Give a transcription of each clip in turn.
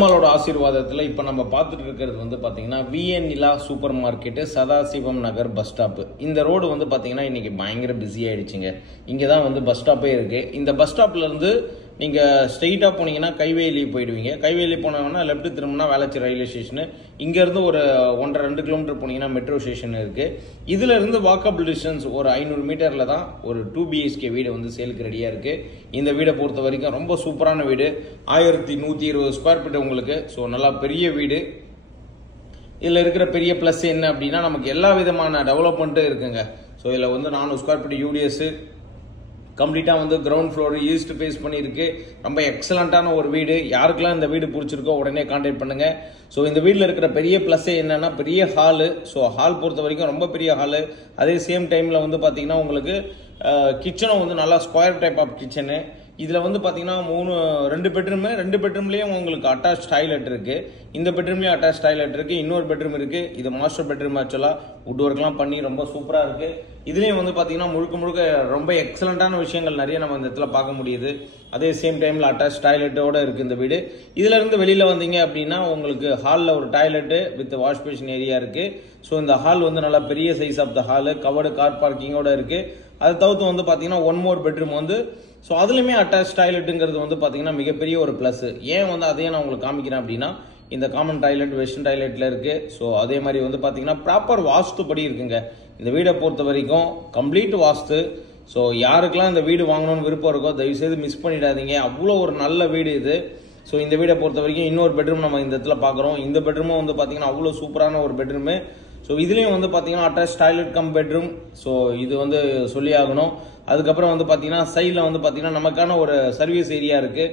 நம்மளோட ஆசீர்வாதத்துல இப்ப நம்ம பார்த்துட்டு இருக்கிறது வந்து பாத்தீங்கன்னா விஎன் நிலா சூப்பர் மார்க்கெட் சதாசிவம் நகர் பஸ் ஸ்டாப். இந்த ரோடு வந்து பாத்தீங்கன்னா இன்னைக்கு பயங்கர பிஸி ஆயிடுச்சுங்க. இங்கதான் வந்து பஸ் ஸ்டாப்பே இருக்கு. இந்த பஸ் ஸ்டாப்ல இருந்து நீங்க ஸ்ட்ரெயிட்டா போனீங்கன்னா கைவேலி போயிடுவீங்க. கைவேலி போனோம்னா லெஃப்ட் திரும்பினா வேளச்சேரி ரயில்வே ஸ்டேஷன். இங்க இருந்து ஒரு 1.5-2 கிலோமீட்டர் போனீங்கன்னா மெட்ரோ ஸ்டேஷன் இருக்கு. இதுல இருந்து வாக்கபிள் டிஸ்டன்ஸ் ஒரு 500 மீட்டர்ல தான் ஒரு 2 BHK வீடு வந்து சேலுக்கு ரெடியா இருக்கு. இந்த வீடை பொறுத்த வரைக்கும் ரொம்ப சூப்பரான வீடு. 1120 ஸ்கொயர் ஃபீட் உங்களுக்கு. ஸோ நல்லா பெரிய வீடு. இதுல இருக்கிற பெரிய பிளஸ் என்ன அப்படின்னா நமக்கு எல்லா விதமான டெவலப்மெண்ட்டும் இருக்குங்க. ஸோ இதுல வந்து 400 ஸ்கொயர் ஃபீட் யூடிஎஸ் கம்ப்ளீட்டா வந்து கிரவுண்ட் ஃப்ளோர் ஈஸ்ட் ஃபேஸ் பண்ணியிருக்கு. ரொம்ப எக்ஸலண்டான ஒரு வீடு. யாருக்கெல்லாம் இந்த வீடு பிடிச்சிருக்கோ உடனே கான்டாக்ட் பண்ணுங்க. ஸோ இந்த வீட்டில் இருக்கிற பெரிய பிளஸ் என்னன்னா பெரிய ஹாலு. ஸோ ஹால் பொறுத்த வரைக்கும் ரொம்ப பெரிய ஹாலு. அதே சேம் டைம்ல வந்து பாத்தீங்கன்னா உங்களுக்கு கிச்சனும் வந்து நல்லா ஸ்கொயர் டைப் ஆஃப் கிச்சனு. இதுல வந்து பாத்தீங்கன்னா 2 பெட்ரூம்லயும் உங்களுக்கு அட்டாச் டாய்லெட் இருக்கு. இந்த பெட்ரூம்லயும் அட்டாச் டாய்லெட் இருக்கு. இன்னொரு பெட்ரூம் இருக்கு. இது மாஸ்டர் பெட்ரூம். ஆக்சுவலா வுட் ஒர்க்லாம் பண்ணி ரொம்ப சூப்பரா இருக்கு. இதுலயும் வந்து பாத்தீங்கன்னா முழுக்க ரொம்ப எக்ஸலண்டான விஷயங்கள் நிறைய நம்ம இந்த இடத்துல பார்க்க முடியுது. அதே சேம் டைம்ல அட்டாச் டாய்லெட்டோட இருக்கு இந்த வீடு. இதுல இருந்து வெளியில வந்தீங்க அப்படின்னா உங்களுக்கு ஹால்ல ஒரு toilet with wash basin area இருக்கு. ஸோ இந்த ஹால் வந்து நல்லா பெரிய size of the hall. Covered car பார்க்கிங்கோட இருக்கு. அதை தவிர்த்து வந்து பாத்தீங்கன்னா 1 more பெட்ரூம் வந்து ஸோ அதுலயுமே அட்டாச் டாய்லெட்டுங்கிறது வந்து பாத்தீங்கன்னா மிகப்பெரிய ஒரு பிளஸ். ஏன் வந்து அதையே நான் உங்களுக்கு காமிக்கிறேன் அப்படின்னா இந்த காமன் டாய்லெட் வெஸ்டர்ன் டாய்லெட்ல இருக்கு. ஸோ அதே மாதிரி வந்து பாத்தீங்கன்னா ப்ராப்பர் வாஸ்து படி இருக்குங்க. இந்த வீடை பொறுத்த வரைக்கும் கம்ப்ளீட் வாஸ்து. ஸோ யாருக்கெல்லாம் இந்த வீடு வாங்கணும்னு விருப்பம் இருக்கோ தயவு செய்து மிஸ் பண்ணிடாதீங்க. அவ்வளோ ஒரு நல்ல வீடு இது. ஸோ இந்த வீடை பொறுத்த வரைக்கும் இன்னொரு பெட்ரூம் நம்ம இந்த இடத்துல பாக்குறோம். இந்த பெட்ரூமும் வந்து பாத்தீங்கன்னா அவ்வளோ சூப்பரான ஒரு பெட்ரூம். ஸோ இதுலயும் வந்து பாத்தீங்கன்னா attach toilet cum bedroom. So இது வந்து சொல்லி ஆகணும். அதுக்கப்புறம் வந்து பாத்தீங்கன்னா சைட்ல வந்து பாத்தீங்கன்னா நமக்கான ஒரு சர்வீஸ் ஏரியா இருக்கு.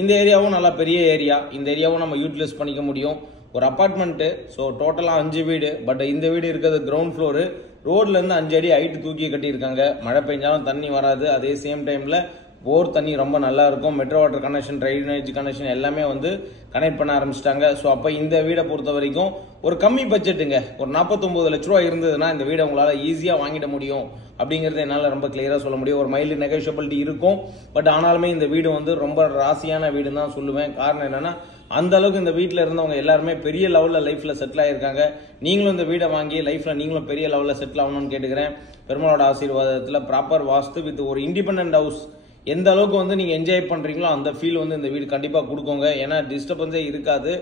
இந்த ஏரியாவும் நல்லா பெரிய ஏரியா. இந்த ஏரியாவும் நம்ம யூட்டிலைஸ் பண்ணிக்க முடியும். ஒரு அபார்ட்மெண்ட். ஸோ டோட்டலா 5 வீடு. பட் இந்த வீடு இருக்கிறது கிரவுண்ட் ஃப்ளோர். ரோட்ல இருந்து 5 அடி ஹைட் தூக்கி கட்டியிருக்காங்க. மழை பெஞ்சாலும் தண்ணி வராது. அதே சேம் டைம்ல போர் தண்ணி ரொம்ப நல்லா இருக்கும். Metro water connection, drainage connection எல்லாமே வந்து கனெக்ட் பண்ண ஆரம்பிச்சிட்டாங்க. ஸோ அப்ப இந்த வீடை பொறுத்த வரைக்கும் ஒரு கம்மி பட்ஜெட்டுங்க. ஒரு 49 லட்ச ரூபா இருந்ததுன்னா இந்த வீடை உங்களால ஈஸியா வாங்கிட முடியும் அப்படிங்கறது என்னால ரொம்ப கிளியரா சொல்ல முடியும். ஒரு மைல்டு நெகோஷியபிலிட்டி இருக்கும். பட் ஆனாலுமே இந்த வீடு வந்து ரொம்ப ராசியான வீடுன்னு தான் சொல்லுவேன். காரணம் என்னன்னா அந்த அளவுக்கு இந்த வீட்டில் இருந்தவங்க எல்லாருமே பெரிய லெவல்ல லைஃப்ல செட்டில் ஆயிருக்காங்க. நீங்களும் இந்த வீடை வாங்கி லைஃப்ல நீங்களும் பெரிய லெவல்ல செட்டில் ஆகணும்னு கேட்டுக்கிறேன். பெருமாளோட ஆசீர்வாதத்துல ப்ராப்பர் வாஸ்து வித் ஒரு இண்டிபெண்டன்ட் ஹவுஸ் எந்த அளவுக்கு வந்து நீங்க என்ஜாய் பண்றீங்களோ அந்த ஃபீல் வந்து இந்த வீடு கண்டிப்பா கொடுக்குங்க. ஏன்னா டிஸ்டர்பன்ஸே இருக்காது.